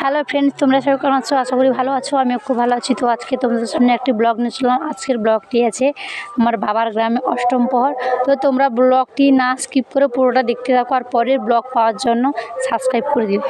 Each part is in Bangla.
হ্যালো ফ্রেন্ডস তোমরা সবাই কেমন আছো? আশা করি ভালো আছো, আমিও খুব ভালো আছি। তো আজকে তোমাদের সামনে একটি ব্লগ নিয়েছিলাম আজকের ব্লগটি আছে আমার বাবার গ্রামে অষ্টম প্রহর। তো তোমরা ব্লগটি না স্কিপ করে পুরোটা দেখতে থাকো, আর পরের ব্লগ পাওয়ার জন্য সাবস্ক্রাইব করে দিও।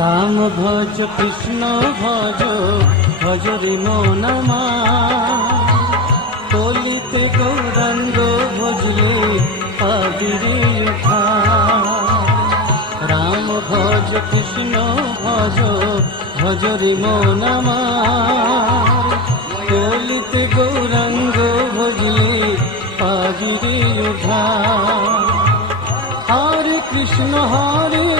রাম ভজ কৃষ্ণ ভজ ভজরি মনমা কলিতে গৌরাঙ্গ ভজলে পাবিরে রাম ভজ কৃষ্ণ ভজ ভজরি মনমা কলিতে গৌরাঙ্গ ভজলে পাবিরে উঠা হরে কৃষ্ণ হরে